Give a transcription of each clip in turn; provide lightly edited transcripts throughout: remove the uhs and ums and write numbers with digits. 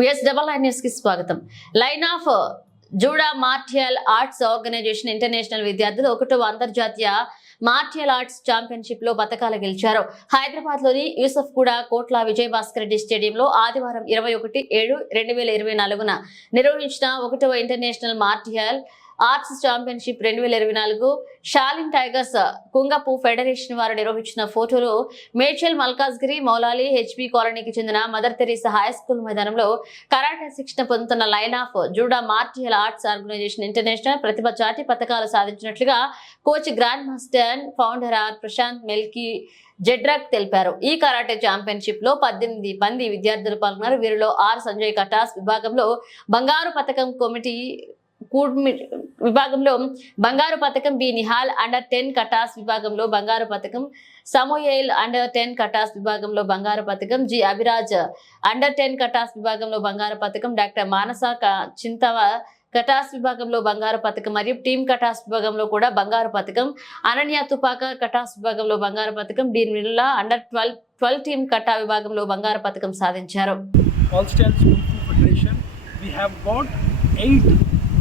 VSNNews కి స్వాగతం. Line of JUDA martial arts organisation international విద్యార్థులు 1వ అంతర్జాతీయ మార్షల్ ఆర్ట్స్ ఛాంపియన్షిప్ లో పతకాలు గెలిచారు. హైదరాబాద్ లోని యూసఫ్ కూడా కోట్ల విజయభాస్కర్ రెడ్డి స్టేడియంలో ఆదివారం 21/7/2024 నిర్వహించిన 1వ international martial arts championship 2024 shaolin tigers kung fu federation వారు నిర్వహించిన ఫోటోలో మేడ్చల్ మల్కాజ్గిరి మౌలాలి హెచ్పి కాలనీకి చెందిన మదర్ తెరీసా హై స్కూల్ మైదానంలో కరాటే శిక్షణ పొందుతున్న line of JUDA martial arts organisation international ప్రతిభ చాటి పతకాలు సాధించినట్లుగా coach grand master founder R Prashanth Melchizedek తెలిపారు. ఈ కరాటే ఛాంపియన్షిప్ లో 18 మంది విద్యార్థులు పాల్గొన్నారు. వీరిలో ఆర్ సంజయ్ కటాస్ విభాగంలో బంగారు పతకం కమిటీ విభాగంలో బంగారు పతకం బి నిహాల్ అండర్ 10 కటాస్ విభాగంలో బంగారు పతకం సమోయేల్ అండర్ 10 కటాస్ విభాగంలో బంగారు పతకం జి అభిరాజ్ అండర్ 10 కటాస్ విభాగంలో బంగారు పతకం డాక్టర్ మానస చింతవ కటాస్ విభాగంలో బంగారు పతకం మరియు టీమ్ కటాస్ విభాగంలో కూడా బంగారు పతకం అనన్య తుపాక కటాస్ విభాగంలో బంగారు పతకం డి మిర్లా అండర్ 12 టీమ్ కటా విభాగంలో బంగారు పతకం సాధించారు.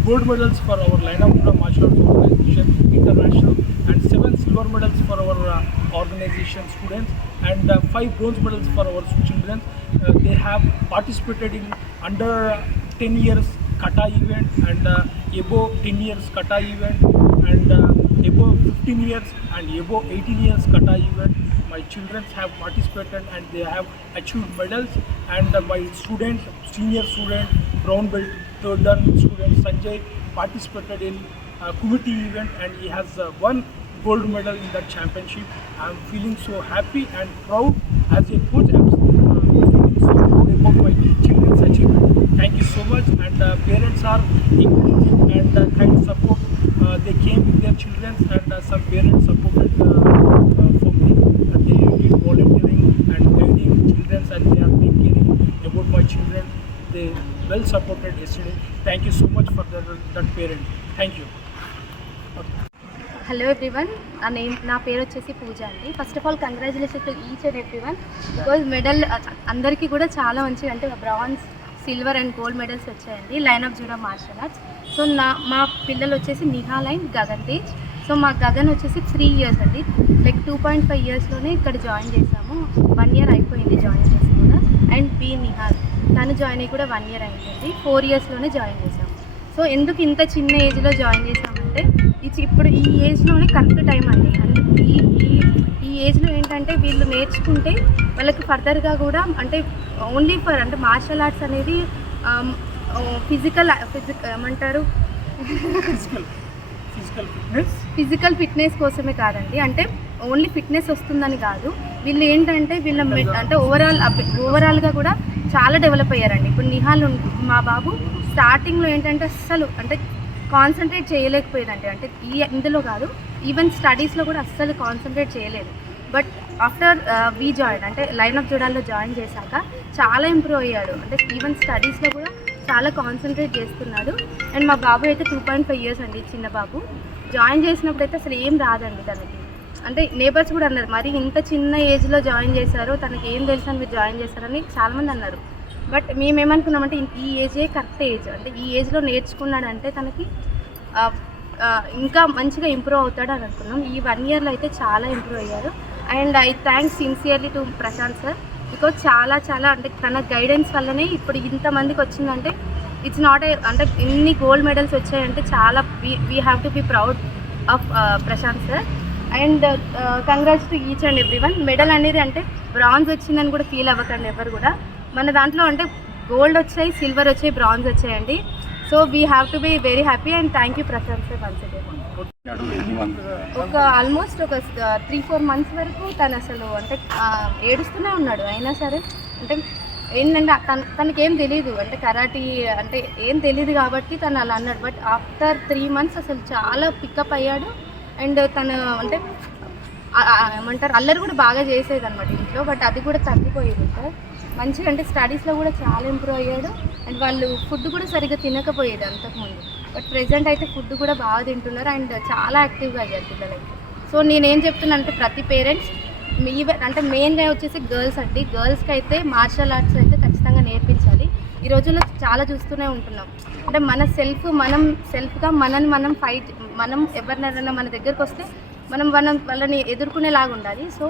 Gold medals for our line of martial arts organization international and 7 silver medals for our organization students and 5 bronze medals for our children. They have participated in under 10 years kata event and above 10 years kata event and above 15 years and above 18 years kata event. My children have participated and they have achieved medals and my student, senior student, brown belt, third dan student Sanjay participated in committee event and he has won gold medal in that championship. I am feeling so happy and proud as a coach. I am feeling so proud about my children's achievement. Thank you so much and parents are encouraging and kind support. They came with their children and some parents supported for me and they did volunteering and guiding children and they are taking caring about my children. They well supported yesterday. Thank you so much for that parent. Thank you. Hello everyone. నా పేరు వచ్చేసి పూజ అండి. First of all congratulation to each and everyone because medal అందరికీ కూడా చాలా మంచిగా అంటే bronze silver and gold medals వచ్చాయండి line of JUDA martial arts. So మా పిల్లలు వచ్చేసి నిహాల్ అండ్ గగన్ తేజ్. సో మా గగన్ వచ్చేసి 3 years అండి, లైక్ 2.5 yearsలోనే ఇక్కడ జాయిన్ చేసాము. 1 year అయిపోయింది జాయిన్ చేసి కూడా. అండ్ బి నిహాల్ తను జాయిన్ అయ్యి కూడా 1 year అయింది, 4 yearsలోనే జాయిన్ చేసాము. సో ఎందుకు ఇంత చిన్న ఏజ్లో జాయిన్ చేసామంటే ఇప్పుడు ఈ ఏజ్లోనే కరెక్ట్ టైం అండి. ఈ ఏజ్లో ఏంటంటే వీళ్ళు నేర్చుకుంటే వాళ్ళకి ఫర్దర్గా కూడా అంటే ఓన్లీ ఫర్ అంటే మార్షల్ ఆర్ట్స్ అనేది ఏమంటారు ఫిజికల్ ఫిట్నెస్ కోసమే కాదండి. అంటే ఓన్లీ ఫిట్నెస్ వస్తుందని కాదు, వీళ్ళు ఏంటంటే వీళ్ళ అంటే ఓవరాల్గా కూడా చాలా డెవలప్ అయ్యారండి. ఇప్పుడు నిహాల్ మా బాబు స్టార్టింగ్లో ఏంటంటే అస్సలు అంటే కాన్సన్ట్రేట్ చేయలేకపోయేదండి. అంటే ఇందులో కాదు, ఈవెన్ స్టడీస్లో కూడా అస్సలు కాన్సన్ట్రేట్ చేయలేదు. బట్ ఆఫ్టర్ వీ జాయిన్ అంటే లైన్ ఆఫ్ జూడాలో జాయిన్ చేశాక చాలా ఇంప్రూవ్ అయ్యాడు. అంటే ఈవెన్ స్టడీస్లో కూడా చాలా కాన్సన్ట్రేట్ చేస్తున్నాడు. అండ్ మా బాబు అయితే 2.5 years అండి, చిన్న బాబు. జాయిన్ చేసినప్పుడు అయితే అసలు ఏం రాదండి తనకి. అంటే నేబర్స్ కూడా అన్నారు మరి ఇంత చిన్న ఏజ్లో జాయిన్ చేశారు, తనకి ఏం తెలుసు అని మీరు జాయిన్ చేశారని చాలామంది అన్నారు. బట్ మేమేమనుకున్నామంటే ఈ ఏజే కరెక్ట్ ఏజ్, అంటే ఈ ఏజ్లో నేర్చుకున్నాడంటే తనకి ఇంకా మంచిగా ఇంప్రూవ్ అవుతాడు అని అనుకున్నాం. ఈ 1 yearలో అయితే చాలా ఇంప్రూవ్ అయ్యారు. And I thanks sincerely to Prashant sir because చాలా అంటే తన గైడెన్స్ వల్లనే ఇప్పుడు ఇంతమందికి వచ్చిందంటే ఇట్స్ నాట్ అంటే ఇన్ని గోల్డ్ మెడల్స్ వచ్చాయంటే చాలా we have to be proud of Prashanth sir. And congrats to each and everyone. Medal అనేది అంటే బ్రాంజ్ వచ్చిందని కూడా ఫీల్ అవ్వకండి ఎవరు కూడా. మన దాంట్లో అంటే గోల్డ్ వచ్చాయి, సిల్వర్ వచ్చాయి, బ్రాంజ్ వచ్చాయండి. So we have to be very happy and thank you Prashant sir once again. ఒక ఆల్మోస్ట్ ఒక 3-4 months వరకు తను అసలు అంటే ఏడుస్తూనే ఉన్నాడు. అయినా సరే అంటే ఏంటంటే తనకేం తెలీదు, అంటే కరాటీ అంటే ఏం తెలియదు కాబట్టి తను అలా అన్నాడు. బట్ ఆఫ్టర్ 3 months అసలు చాలా పికప్ అయ్యాడు. అండ్ తను అంటే ఏమంటారు అల్లరి కూడా బాగా చేసేది అనమాట ఇంట్లో, బట్ అది కూడా తగ్గిపోయేది సార్ మంచిగా. అంటే స్టడీస్లో కూడా చాలా ఇంప్రూవ్ అయ్యాడు. అండ్ వాళ్ళు ఫుడ్ కూడా సరిగ్గా తినకపోయేది అంతకుముందు, బట్ ప్రెజెంట్ అయితే ఫుడ్ కూడా బాగా తింటున్నారు అండ్ చాలా యాక్టివ్గా అయ్యారు పిల్లలైతే. సో నేనేం చెప్తున్నా అంటే ప్రతి పేరెంట్స్ అంటే మెయిన్గా వచ్చేసి గర్ల్స్ అండి, గర్ల్స్కి అయితే మార్షల్ ఆర్ట్స్ అయితే ఖచ్చితంగా నేర్పించాలి. ఈ రోజుల్లో చాలా చూస్తూనే ఉంటున్నాం. అంటే మన సెల్ఫ్గా మనం ఫైట్, మనం ఎవరినైనా మన దగ్గరకు వస్తే మనం వాళ్ళని ఎదుర్కొనేలాగా ఉండాలి. సో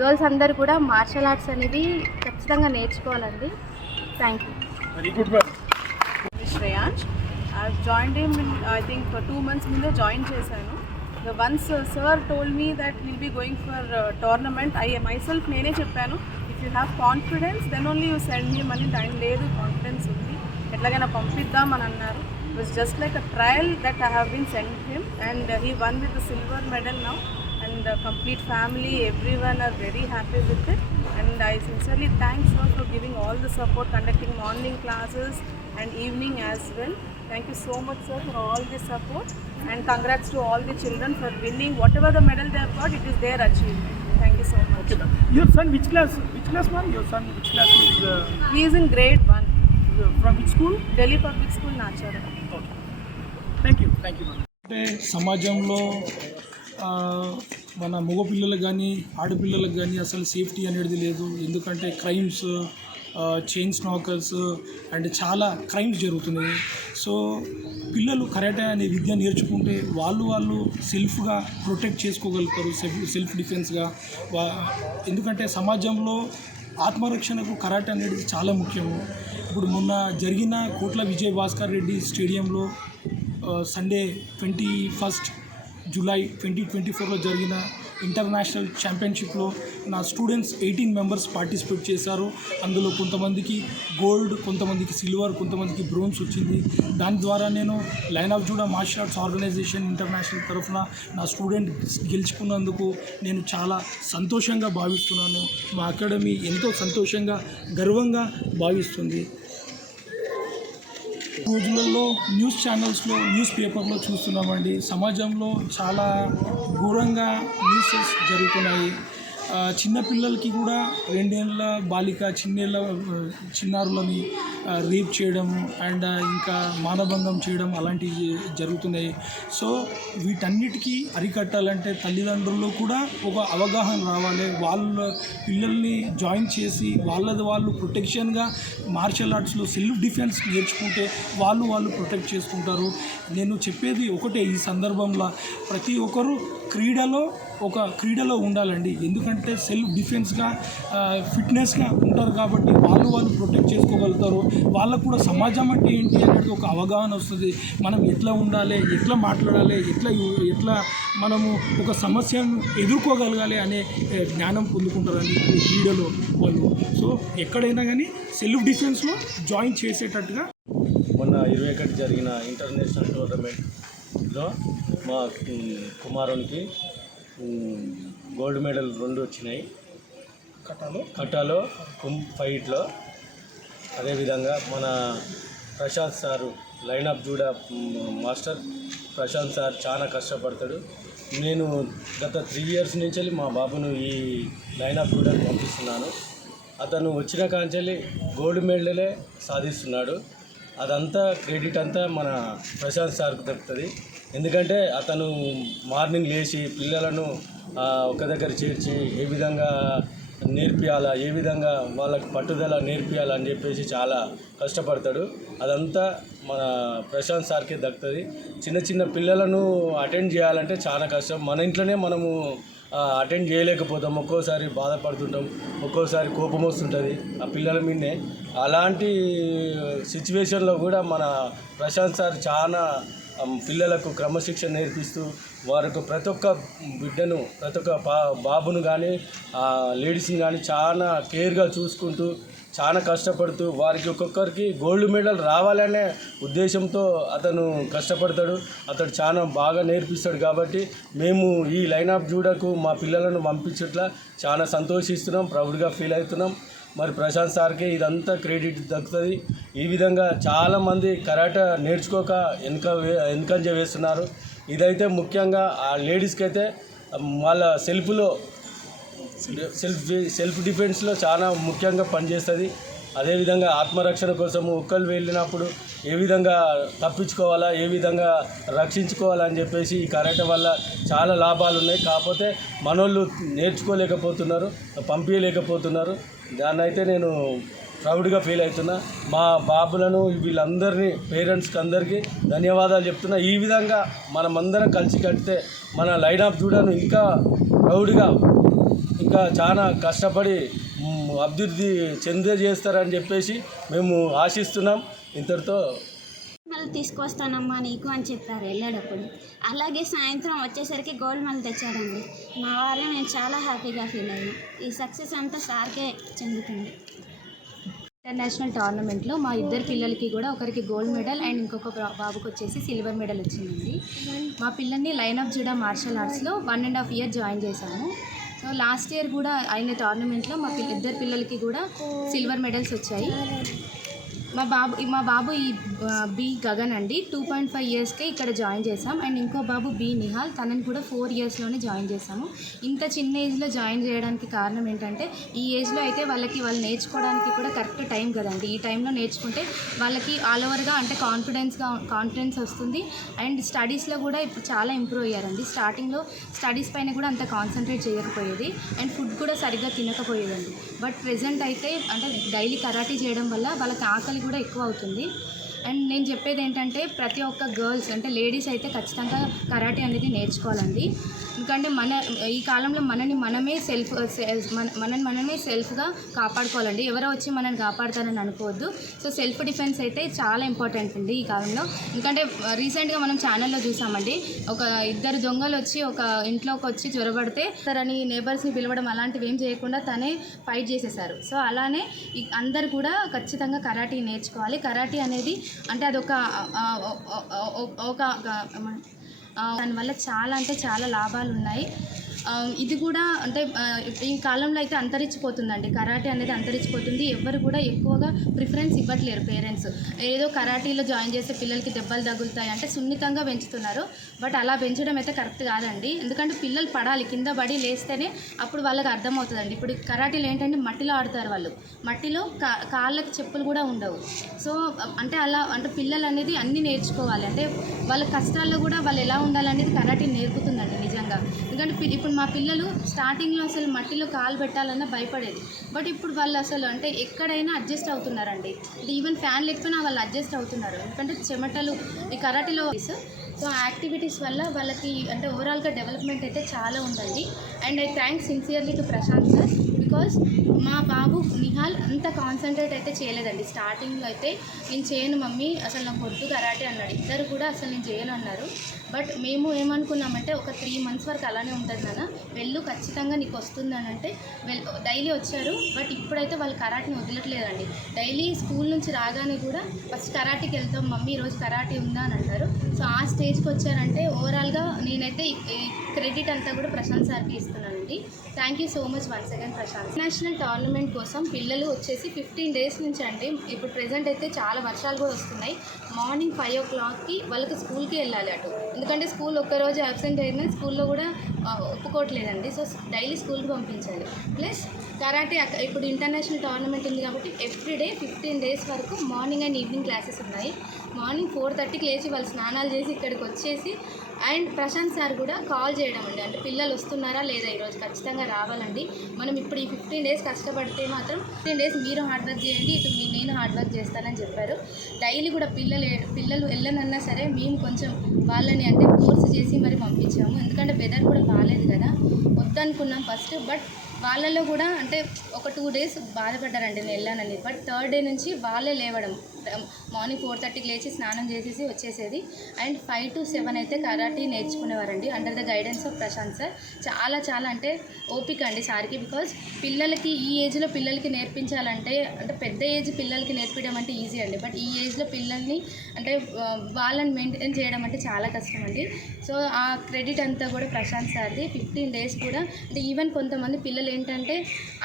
గర్ల్స్ అందరూ కూడా మార్షల్ ఆర్ట్స్ అనేది ఖచ్చితంగా నేర్చుకోవాలండి. Thank you. Very good. Shreyansh. I've joined him in, I think, for 2 months ముందే జాయిన్ చేశాను. Once sir told me that we'll be going for tournament, I myself నేనే చెప్పాను, if you have confidence then only you send him అని. Time లేదు, confidence ఉంది, ఎట్లాగైనా పంపిద్దాం అని అన్నారు. It was just like a trial that I have been sent him, and he won with the silver medal now, and the complete family, everyone are very happy with it. And I sincerely thank sir for giving all the support, conducting morning classes and evening as well. Thank you so much sir for all the support, and congrats to all the children for winning whatever the medal they have got. It is their achievement. Thank you so much. Okay, your son which class ma'am? Your son which class is? He is in grade 1. From which school? Delhi Public School, Nachara. Okay. Thank you ma'am. అంటే సమాజంలో మన మగపిల్లలకు కానీ ఆడపిల్లలకు కానీ అసలు safety అనేది లేదు. ఎందుకంటే క్రైమ్స్, చైన్ స్నాకర్స్ అండ్ చాలా క్రైమ్స్ జరుగుతున్నాయి. సో పిల్లలు కరాటే అనే విద్య నేర్చుకుంటే వాళ్ళు సెల్ఫ్గా ప్రొటెక్ట్ చేసుకోగలుగుతారు, సెల్ఫ్ డిఫెన్స్గా. ఎందుకంటే సమాజంలో ఆత్మరక్షణకు కరాటే అనేది చాలా ముఖ్యము. ఇప్పుడు మొన్న జరిగిన కోట్ల విజయ్ భాస్కర్ రెడ్డి స్టేడియంలో సండే 21 జూలై 2024లో జరిగిన ఇంటర్నేషనల్ ఛాంపియన్షిప్లో నా స్టూడెంట్స్ 18 మెంబర్స్ పార్టిసిపేట్ చేశారు. అందులో కొంతమందికి గోల్డ్, కొంతమందికి సిల్వర్, కొంతమందికి బ్రోన్స్ వచ్చింది. దాని ద్వారా నేను line of JUDA martial arts organisation international తరఫున నా స్టూడెంట్ గెలుచుకున్నందుకు నేను చాలా సంతోషంగా భావిస్తున్నాను. మా అకాడమీ ఎంతో సంతోషంగా, గర్వంగా భావిస్తుంది. రోజులలో న్యూస్ ఛానల్స్లో, న్యూస్ పేపర్లో చూస్తున్నామండి, సమాజంలో చాలా ఘోరంగా న్యూసెస్ జరుగుతున్నాయి. చిన్నపిల్లలకి కూడా 2 ఏళ్ళ బాలిక, చిన్నారులని రేప్ చేయడము అండ్ ఇంకా మానభంగం చేయడం అలాంటివి జరుగుతున్నాయి. సో వీటన్నిటికీ అరికట్టాలంటే తల్లిదండ్రులు కూడా ఒక అవగాహన రావాలి. వాళ్ళ పిల్లల్ని జాయిన్ చేసి వాళ్ళు ప్రొటెక్షన్గా మార్షల్ ఆర్ట్స్లో సెల్ఫ్ డిఫెన్స్ నేర్చుకుంటే వాళ్ళు ప్రొటెక్ట్ చేసుకుంటారు. నేను చెప్పేది ఒకటే, ఈ సందర్భంలో ప్రతి ఒక్కరూ క్రీడలో ఉండాలండి. ఎందుకంటే సెల్ఫ్ డిఫెన్స్గా, ఫిట్నెస్గా ఉంటారు కాబట్టి వాళ్ళు ప్రొటెక్ట్ చేసుకోగలుగుతారు. వాళ్ళకు కూడా సమాజం అంటే ఏంటి అనేది ఒక అవగాహన వస్తుంది. మనం ఎట్లా ఉండాలి, ఎట్లా మాట్లాడాలి, ఎట్లా మనము ఒక సమస్యను ఎదుర్కోగలగాలి అనే జ్ఞానం పొందుకుంటారండి క్రీడలో వాళ్ళు. సో ఎక్కడైనా కానీ సెల్ఫ్ డిఫెన్స్లో జాయిన్ చేసేటట్టుగా. మొన్న 21 జరిగిన ఇంటర్నేషనల్ టోర్నమెంట్లో మా కుమారునికి గోల్డ్ మెడల్ 2 వచ్చినాయి కటాలో ఫైట్లో. అదేవిధంగా మన Prashant sir, line of judo master Prashant sir చాలా కష్టపడతాడు. నేను గత 3 ఇయర్స్ నుంచి మా బాబును ఈ లైన్ ఆఫ్ జూడాకి పంపిస్తున్నాను. అతను వచ్చిన కాంచెల్లి గోల్డ్ మెడలే సాధిస్తున్నాడు. అదంతా క్రెడిట్ అంతా మన ప్రశాంత్ సార్కు దక్కుతుంది. ఎందుకంటే అతను మార్నింగ్ లేచి పిల్లలను ఒక దగ్గర చేర్చి ఏ విధంగా నేర్పియాలా, ఏ విధంగా వాళ్ళకి పట్టుదల నేర్పియాలా అని చెప్పేసి చాలా కష్టపడతాడు. అదంతా మన ప్రశాంత్ సార్కే దక్కుతుంది. చిన్న పిల్లలను అటెండ్ చేయాలంటే చాలా కష్టం. మన ఇంట్లోనే మనము అటెండ్ చేయలేకపోతాం. ఒక్కోసారి బాధపడుతుంటాం, ఒక్కోసారి కోపం వస్తుంటుంది ఆ పిల్లల మీదనే. అలాంటి సిచ్యువేషన్లో కూడా మన ప్రశాంత్ సార్ చాలా పిల్లలకు క్రమశిక్షణ నేర్పిస్తూ వారికి ప్రతి ఒక్క బిడ్డను, ప్రతి ఒక్క బాబును కానీ లేడీస్ని కానీ చాలా కేర్గా చూసుకుంటూ, చాలా కష్టపడుతూ వారికి ఒక్కొక్కరికి గోల్డ్ మెడల్ రావాలనే ఉద్దేశంతో అతను కష్టపడతాడు. అతడు చాలా బాగా నేర్పిస్తాడు. కాబట్టి మేము ఈ లైన్ ఆఫ్ జూడాకు మా పిల్లలను పంపించట్లా చాలా సంతోషిస్తున్నాం, ప్రౌడ్గా ఫీల్ అవుతున్నాం. మరి ప్రశాంత్ సార్కే ఇదంతా క్రెడిట్ దక్కుతుంది. ఈ విధంగా చాలామంది కరాటే నేర్చుకోక వెనుకంజ వేస్తున్నారు. ఇదైతే ముఖ్యంగా ఆ లేడీస్కి అయితే వాళ్ళ సెల్ఫ్ డిఫెన్స్లో చాలా ముఖ్యంగా పనిచేస్తుంది. అదేవిధంగా ఆత్మరక్షణ కోసము ఒక్కరు వెళ్ళినప్పుడు ఏ విధంగా తప్పించుకోవాలా, ఏ విధంగా రక్షించుకోవాలా అని చెప్పేసి ఈ కరాటే వల్ల చాలా లాభాలు ఉన్నాయి. కాకపోతే మనోళ్ళు నేర్చుకోలేకపోతున్నారు, పంపించలేకపోతున్నారు. దాన్ని అయితే నేను ప్రౌడ్గా ఫీల్ అవుతున్నా. మా బాబులను వీళ్ళందరినీ పేరెంట్స్కి అందరికీ ధన్యవాదాలు చెప్తున్నా. ఈ విధంగా మనమందరం కలిసి కడితే మన లైన్ ఆఫ్ జూడాను ఇంకా ప్రౌడ్గా ఇంకా చాలా కష్టపడి అభివృద్ధి చెందజేస్తారని చెప్పేసి మేము ఆశిస్తున్నాం. ఇంతటితో మళ్ళీ తీసుకొస్తానమ్మా నీకు అని చెప్పారు వెళ్ళేటప్పుడు. అలాగే సాయంత్రం వచ్చేసరికి గోల్డ్ మెడల్ తెచ్చాడండి. మా వారు నేను చాలా హ్యాపీగా ఫీల్ అయ్యాను. ఈ సక్సెస్ అంతా సార్కే చెందుతుంది. ఇంటర్నేషనల్ టోర్నమెంట్లో మా ఇద్దరు పిల్లలకి కూడా ఒకరికి గోల్డ్ మెడల్ అండ్ ఇంకొక బాబుకి వచ్చేసి సిల్వర్ మెడల్ వచ్చిందండి. మా పిల్లల్ని లైన్ ఆఫ్ జుడా మార్షల్ ఆర్ట్స్లో 1.5 years జాయిన్ చేశాము. సో లాస్ట్ ఇయర్ కూడా అయిన టోర్నమెంట్లో మా ఇద్దరు పిల్లలకి కూడా సిల్వర్ మెడల్స్ వచ్చాయి. మా బాబు ఈ బి గగన్ అండి 2.5 yearsకే ఇక్కడ జాయిన్ చేసాం. అండ్ ఇంకో బాబు బి నిహాల్, తనని కూడా 4 yearsలోనే జాయిన్ చేసాము. ఇంత చిన్న ఏజ్లో జాయిన్ చేయడానికి కారణం ఏంటంటే ఈ ఏజ్లో అయితే వాళ్ళు నేర్చుకోవడానికి కూడా కరెక్ట్ టైం కదండి. ఈ టైంలో నేర్చుకుంటే వాళ్ళకి ఆల్ ఓవర్గా అంటే కాన్ఫిడెన్స్ వస్తుంది. అండ్ స్టడీస్లో కూడా ఇప్పుడు చాలా ఇంప్రూవ్ అయ్యారండి. స్టార్టింగ్లో స్టడీస్ పైన కూడా అంత కాన్సన్ట్రేట్ చేయకపోయేది అండ్ ఫుడ్ కూడా సరిగ్గా తినకపోయేదండి. బట్ ప్రెజెంట్ అయితే అంటే డైలీ కరాటీ చేయడం వల్ల వాళ్ళకి ఆకలి కూడా ఎక్కువ అవుతుంది. అండ్ నేను చెప్పేది ఏంటంటే ప్రతి ఒక్క గర్ల్స్ అంటే లేడీస్ అయితే ఖచ్చితంగా కరాటే అనేది నేర్చుకోవాలండి. ఎందుకంటే ఈ కాలంలో మనల్ని మనమే సెల్ఫ్గా కాపాడుకోవాలండి. ఎవరో వచ్చి మనల్ని కాపాడుతారని అనుకోవద్దు. సో సెల్ఫ్ డిఫెన్స్ అయితే చాలా ఇంపార్టెంట్ అండి ఈ కాలంలో. ఎందుకంటే రీసెంట్గా మనం ఛానల్లో చూసామండి, ఒక 2 దొంగలు వచ్చి ఒక ఇంట్లోకి వచ్చి జ్వరబడితే తనని నేబర్స్ని పిలవడం అలాంటివి ఏం చేయకుండా తనే ఫైట్ చేసేసారు. సో అలానే అందరు కూడా ఖచ్చితంగా కరాటీ నేర్చుకోవాలి. కరాటీ అనేది అంటే అదొక దానివల్ల చాలా అంటే చాలా లాభాలు ఉన్నాయి. ఇది కూడా అంటే ఈ కాలంలో అయితే అంతరించిపోతుందండి. కరాటే అనేది అంతరించిపోతుంది. ఎవరు కూడా ఎక్కువగా ప్రిఫరెన్స్ ఇవ్వట్లేరు పేరెంట్స్. ఏదో కరాటీలో జాయిన్ చేసే పిల్లలకి దెబ్బలు తగులుతాయి అంటే సున్నితంగా పెంచుతున్నారు. బట్ అలా పెంచడం అయితే కరెక్ట్ కాదండి. ఎందుకంటే పిల్లలు పడాలి, కింద పడి లేస్తేనే అప్పుడు వాళ్ళకి అర్థమవుతుందండి. ఇప్పుడు కరాటీలో ఏంటంటే మట్టిలో ఆడతారు వాళ్ళు, మట్టిలో కాళ్ళకి చెప్పులు కూడా ఉండవు. సో అంటే అలా అంటే పిల్లలు అనేది అన్నీ నేర్చుకోవాలి. అంటే వాళ్ళ కష్టాల్లో కూడా వాళ్ళు ఎలా ఉండాలనేది కరాటీ నేర్పుతుందండి నిజంగా. ఎందుకంటే ఇప్పుడు మా పిల్లలు స్టార్టింగ్లో అసలు మట్టిలో కాలు పెట్టాలన్నా భయపడేది. బట్ ఇప్పుడు వాళ్ళు అసలు అంటే ఎక్కడైనా అడ్జస్ట్ అవుతున్నారండి. అంటే ఈవెన్ ఫ్యాన్ లేకపోయినా వాళ్ళు అడ్జస్ట్ అవుతున్నారు. ఎందుకంటే చెమటలు ఈ కరాటీలో సో యాక్టివిటీస్ వల్ల వాళ్ళకి అంటే ఓవరాల్గా డెవలప్మెంట్ అయితే చాలా ఉందండి. And I thanks sincerely to Prashant sir because మా బాబు నిహాల్ అంత కాన్సన్ట్రేట్ అయితే చేయలేదండి. స్టార్టింగ్లో అయితే నేను చేయను మమ్మీ, అసలు నాకు వద్దు కరాటే అన్నాడు. ఇద్దరు కూడా అసలు నేను చేయను అన్నారు. బట్ మేము ఏమనుకున్నామంటే ఒక 3 months వరకు అలానే ఉంటుంది నాన్న, వెళ్ళు ఖచ్చితంగా నీకు వస్తుందని అంటే డైలీ వచ్చారు. బట్ ఇప్పుడైతే వాళ్ళు కరాటీని వదలట్లేదండి. డైలీ స్కూల్ నుంచి రాగానే కూడా ఫస్ట్ కరాటీకి వెళ్తాం మమ్మీ, ఈరోజు కరాటీ ఉందా అని అంటారు. సో ఆ స్టేజ్కి వచ్చారంటే ఓవరాల్గా నేనైతే ఈ క్రెడిట్ అంతా కూడా ప్రశాంత్ సార్కి ఇస్తున్నానండి. Thank you so much once again Prashanth. International tournament కోసం పిల్లలు వచ్చేసి 15 days నుంచి అండి. ఇప్పుడు ప్రెజెంట్ అయితే చాలా వర్షాలు కూడా వస్తున్నాయి. మార్నింగ్ 5 o'clockకి వాళ్ళకి స్కూల్కి వెళ్ళాలి అటు. ఎందుకంటే స్కూల్ ఒక్కరోజు అబ్సెంట్ అయినా స్కూల్లో కూడా ఒప్పుకోవట్లేదండి. సో డైలీ స్కూల్కి పంపించాలి. ప్లస్ కరాటే ఇప్పుడు ఇంటర్నేషనల్ టోర్నమెంట్ ఉంది కాబట్టి ఎవ్రీడే 15 days వరకు మార్నింగ్ అండ్ ఈవినింగ్ క్లాసెస్ ఉన్నాయి. మార్నింగ్ 4:30కి లేచి వాళ్ళు స్నానాలు చేసి ఇక్కడికి వచ్చేసి అండ్ ప్రశాంత్ సార్ కూడా కాల్ చేయడం అండి, అంటే పిల్లలు వస్తున్నారా లేదా ఈరోజు ఖచ్చితంగా రావాలండి. మనం ఇప్పుడు ఈ 15 days కష్టపడితే మాత్రం 15 days మీరు హార్డ్ వర్క్ చేయండి, ఇటు నేను హార్డ్ వర్క్ చేస్తానని చెప్పారు. డైలీ కూడా పిల్లలు వెళ్ళనన్నా సరే మేము కొంచెం వాళ్ళని అంటే ఫోర్స్ చేసి మరి పంపించాము. ఎందుకంటే వెదర్ కూడా బాగాలేదు కదా, వద్దనుకున్నాం ఫస్ట్. బట్ వాళ్ళలో కూడా అంటే ఒక 2 days బాధపడ్డారండి నేను వెళ్ళానని. బట్ 3rd day నుంచి వాళ్ళే లేవడం, మార్నింగ్ 4:30కి లేచి స్నానం చేసేసి వచ్చేసేది. అండ్ 5 to 7 అయితే కరాటీ నేర్చుకునేవారండి under the guidance of Prashanth sir. చాలా అంటే ఓపిక అండి సార్కి. బికాజ్ పిల్లలకి ఈ ఏజ్లో పిల్లలకి నేర్పించాలంటే అంటే పెద్ద ఏజ్ పిల్లలకి నేర్పించడం అంటే ఈజీ అండి. బట్ ఈ ఏజ్లో పిల్లల్ని అంటే వాళ్ళని మెయింటైన్ చేయడం అంటే చాలా కష్టం అండి. సో ఆ క్రెడిట్ అంతా కూడా ప్రశాంత్ సార్ది. 15 days కూడా అంటే ఈవెన్ కొంతమంది పిల్లలు ఏంటంటే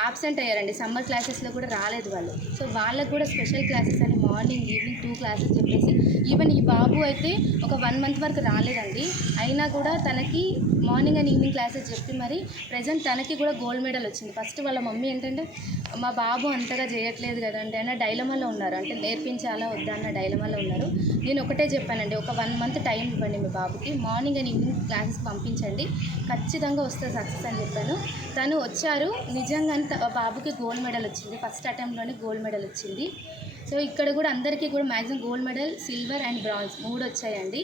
ఆబ్సెంట్ అయ్యారండి, సమ్మర్ క్లాసెస్లో కూడా రాలేదు వాళ్ళు. సో వాళ్ళకు కూడా స్పెషల్ క్లాసెస్ అని మార్నింగ్ ఈవినింగ్ 2 క్లాసెస్ చెప్పేసి ఈవెన్ ఈ బాబు అయితే ఒక 1 మంత్ వరకు రాలేదండి. అయినా కూడా తనకి మార్నింగ్ అండ్ ఈవినింగ్ క్లాసెస్ చెప్పి మరి ప్రజెంట్ తనకి కూడా గోల్డ్ మెడల్ వచ్చింది. ఫస్ట్ వాళ్ళ మమ్మీ ఏంటంటే మా బాబు అంతగా చేయట్లేదు కదండి అన్న డైలమాలో ఉన్నారు, అంటే నేర్పించాలా వద్దా అన్న డైలమాలో ఉన్నారు. నేను ఒకటే చెప్పానండి, ఒక 1 మంత్ టైం ఇవ్వండి మీ బాబుకి, మార్నింగ్ అండ్ ఈవినింగ్ క్లాసెస్కి పంపించండి, ఖచ్చితంగా వస్తుంది సక్సెస్ అని చెప్పాను. తను వచ్చారు, నిజంగానే బాబుకి గోల్డ్ మెడల్ వచ్చింది, ఫస్ట్ అటెంప్ట్లోనే గోల్డ్ మెడల్ వచ్చింది. సో ఇక్కడ కూడా అందరికీ కూడా maximum gold medal, silver and bronze 3 వచ్చాయండి.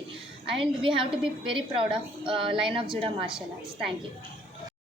And we have to be very proud of line of Judah martial arts. Thank you.